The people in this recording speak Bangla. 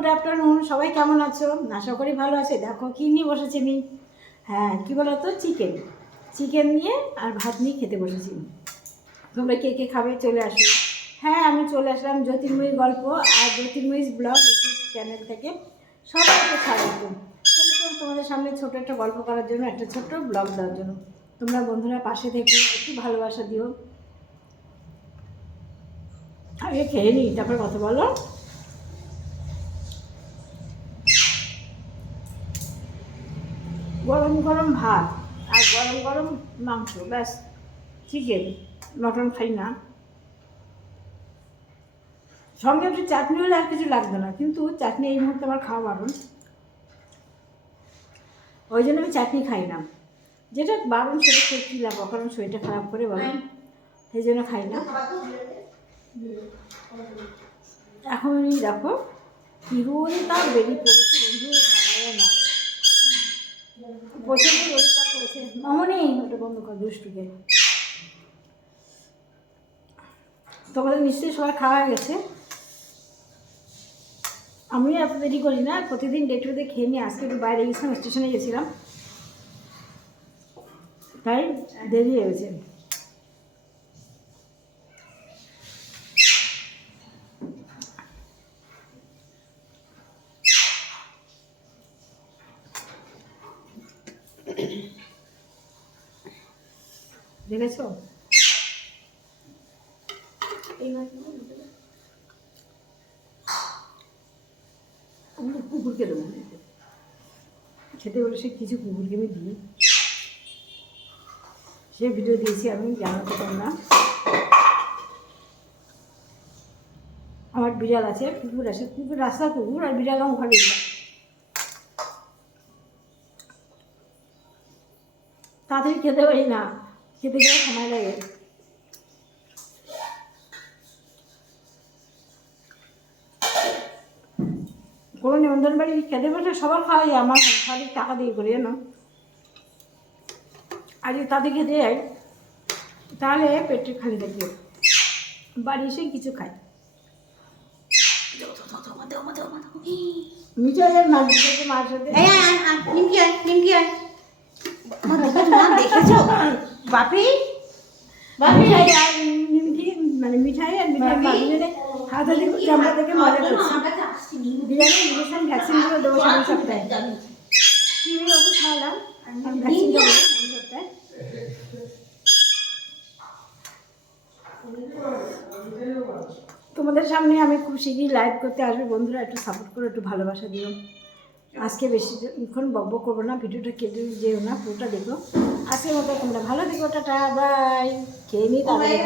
Good afternoon. সবাই কেমন আছো? আশা করি ভালো আছে। দেখো কী নিয়ে বসেছি আমি। হ্যাঁ, কী বলো তো, চিকেন নিয়ে আর ভাত নিয়ে খেতে বসেছি। তোমরা কে কে খাবে চলে আসো। হ্যাঁ, আমি চলে আসলাম জ্যোতির্ময়ী গল্প আর জ্যোতির্ময়ী ব্লগ ইউটিউব চ্যানেল থেকে। সবাইকে স্বাগত। চলেছিলাম তোমাদের সামনে ছোটো একটা গল্প করার জন্য, একটা ছোট্ট ব্লগ দেওয়ার জন্য। তোমরা বন্ধুরা পাশে থেকে একটু ভালোবাসা দিও। আগে খেয়ে নিই, তারপর কথা বলো। গরম গরম ভাত আর গরম গরম মাংস, ব্যাস। চিকেন, মটন খাই না। সঙ্গে একটু চাটনি হলে আর কিছু লাগবে না, কিন্তু চাটনি এই মুহূর্তে আমার খাওয়া বারণ। ওই জন্য আমি চাটনি খাই না। যেটা বারণ সেটা খেয়ে কী লাগবে, কারণ শরীরটা খারাপ করে বলো, সেই জন্য খাই না। এখন দেখো কিরোই তার বেরিয়ে পড়েছে বন্ধু, ভালো না। প্রচণ্ড রোদটা পড়েছে। মামনি ওটা বন্ধ কর, দুষ্টুকে। তোমাদের নিশ্চয়ই সবাই খাওয়া হয়ে গেছে। আমি এত দেরি করি না, প্রতিদিন ডেট বেঁধে খেয়ে নিই। আজকে একটু বাইরে গেছিলাম, স্টেশনে গেছিলাম, তাই দেরি হয়ে গেছে। দেখেছো এই কুকুরকে দেবো খেতে বলে, সে কিছু কুকুরকে আমি দিই। সে ভিডিও দিয়েছি আমি, জানাতে তোমরা। আমার বিড়াল আছে, কুকুর আছে, কুকুর রাস্তা কুকুর, আর বিড়াল আমার ঘরে। তাড়াতাড়ি খেতে পারি না, খেতে গেলে সময় লাগে। কোনো নিমন্ত্রণ বাড়ি খেতে বসে সবার খাওয়াই আমার সবাই টাকা দিয়ে করি, জানো। আর যদি তাদের খেতে যাই তাহলে পেটে খালি থাকে, বাড়ি এসে কিছু খাই। মিঠাই আর মাছ দিতে, মার সাথে দেখেছো বাপি, মিঠাই আর নিমকি, মানে মিঠাই আর মিঠাই হাতে দেখে ক্যামেরা থেকে মজা করছি। বিরিয়ানি ইঞ্জেকশন ভ্যাকসিনগুলো দেবো সামনে সপ্তাহে। কি ওষুধ খাওয়ালাম, ভ্যাকসিন দেবো সামনে সপ্তাহে। তোমাদের সামনে আমি খুব শীঘ্রই লাইভ করতে আসবো। বন্ধুরা একটু সাপোর্ট করো, একটু ভালোবাসা দিও। আজকে বেশিক্ষণ বকব করবো না, ভিডিওটা কেটে যেও না, পুরোটা দেখো। আজকের মতো তোমরা ভালো দেখো, টাটা বাই। খেয়ে নিই তারপরে।